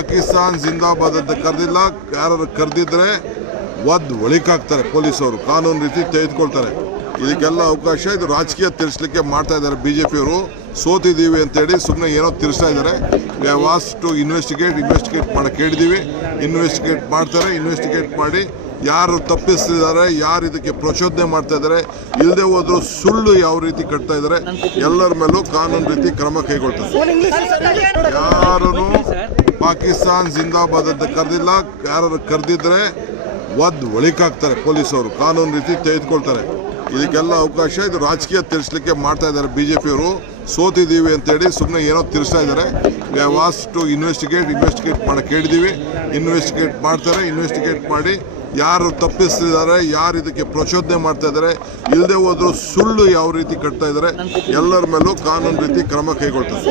ಪಾಕಿಸ್ತಾನ್ ಜಿಂದಾಬಾದ್ ಅಂತ ಕರೆದಿಲ್ಲ. ಯಾರು ಕರೆದಿದ್ರೆ ಒಳಿಕಾಗ್ತಾರೆ ಪೊಲೀಸವರು, ಕಾನೂನು ರೀತಿ ತೆಗೆದುಕೊಳ್ತಾರೆ. ಇದಕ್ಕೆಲ್ಲ ಅವಕಾಶ ಇದು ರಾಜಕೀಯ ತಿರ್ಸ್ಲಿಕ್ಕೆ ಮಾಡ್ತಾ ಇದ್ದಾರೆ. ಬಿಜೆಪಿಯವರು ಸೋತಿದ್ದೀವಿ ಅಂತೇಳಿ ಸುಮ್ಮನೆ ಏನೋ ತಿರ್ಸ್ತಾ ಇದ್ದಾರೆ. ವಾಸ್ ಟು ಇನ್ವೆಸ್ಟಿಗೇಟ್ ಮಾಡಕ್ಕೆ ಹೇಳಿದ್ದೀವಿ. ಇನ್ವೆಸ್ಟಿಗೇಟ್ ಮಾಡ್ತಾರೆ. ಇನ್ವೆಸ್ಟಿಗೇಟ್ ಮಾಡಿ ಯಾರು ತಪ್ಪಿಸ್ತಿದ್ದಾರೆ, ಯಾರು ಇದಕ್ಕೆ ಪ್ರಚೋದನೆ ಮಾಡ್ತಾ ಇದ್ದಾರೆ, ಇಲ್ಲದೆ ಹೋದ್ರು ಸುಳ್ಳು ಯಾವ ರೀತಿ ಕಟ್ತಾ ಇದ್ದಾರೆ, ಎಲ್ಲರ ಮೇಲೂ ಕಾನೂನು ರೀತಿ ಕ್ರಮ ಕೈಗೊಳ್ತಾರೆ. ಯಾರೂ ಪಾಕಿಸ್ತಾನ್ ಜಿಂದಾಬಾದ್ ಅಂತ ಕರೆದಿಲ್ಲ. ಯಾರು ಕರೆದಿದ್ರೆ ಒಳಿಕಾಗ್ತಾರೆ ಪೊಲೀಸವರು, ಕಾನೂನು ರೀತಿ ತೆಗೆದುಕೊಳ್ತಾರೆ. ಇದಕ್ಕೆಲ್ಲ ಅವಕಾಶ ಇದು ರಾಜಕೀಯ ತಿರ್ಸ್ಲಿಕ್ಕೆ ಮಾಡ್ತಾ ಇದ್ದಾರೆ. ಬಿಜೆಪಿಯವರು ಸೋತಿದ್ದೀವಿ ಅಂತೇಳಿ ಸುಮ್ಮನೆ ಏನೋ ತಿರ್ಸ್ತಾ ಇದ್ದಾರೆ. ವಾಸ್ ಟು ಇನ್ವೆಸ್ಟಿಗೇಟ್ ಮಾಡಕ್ಕೆ ಹೇಳಿದ್ದೀವಿ. ಇನ್ವೆಸ್ಟಿಗೇಟ್ ಮಾಡ್ತಾರೆ. ಇನ್ವೆಸ್ಟಿಗೇಟ್ ಮಾಡಿ ಯಾರು ತಪ್ಪಿಸ್ತಿದ್ದಾರೆ, ಯಾರು ಇದಕ್ಕೆ ಪ್ರಚೋದನೆ ಮಾಡ್ತಾ ಇದ್ದಾರೆ, ಇಲ್ಲದೆ ಹೋದ್ರು ಸುಳ್ಳು ಯಾವ ರೀತಿ ಕಟ್ತಾ ಇದ್ದಾರೆ, ಎಲ್ಲರ ಮೇಲೂ ಕಾನೂನು ರೀತಿ ಕ್ರಮ ಕೈಗೊಳ್ತಾರೆ.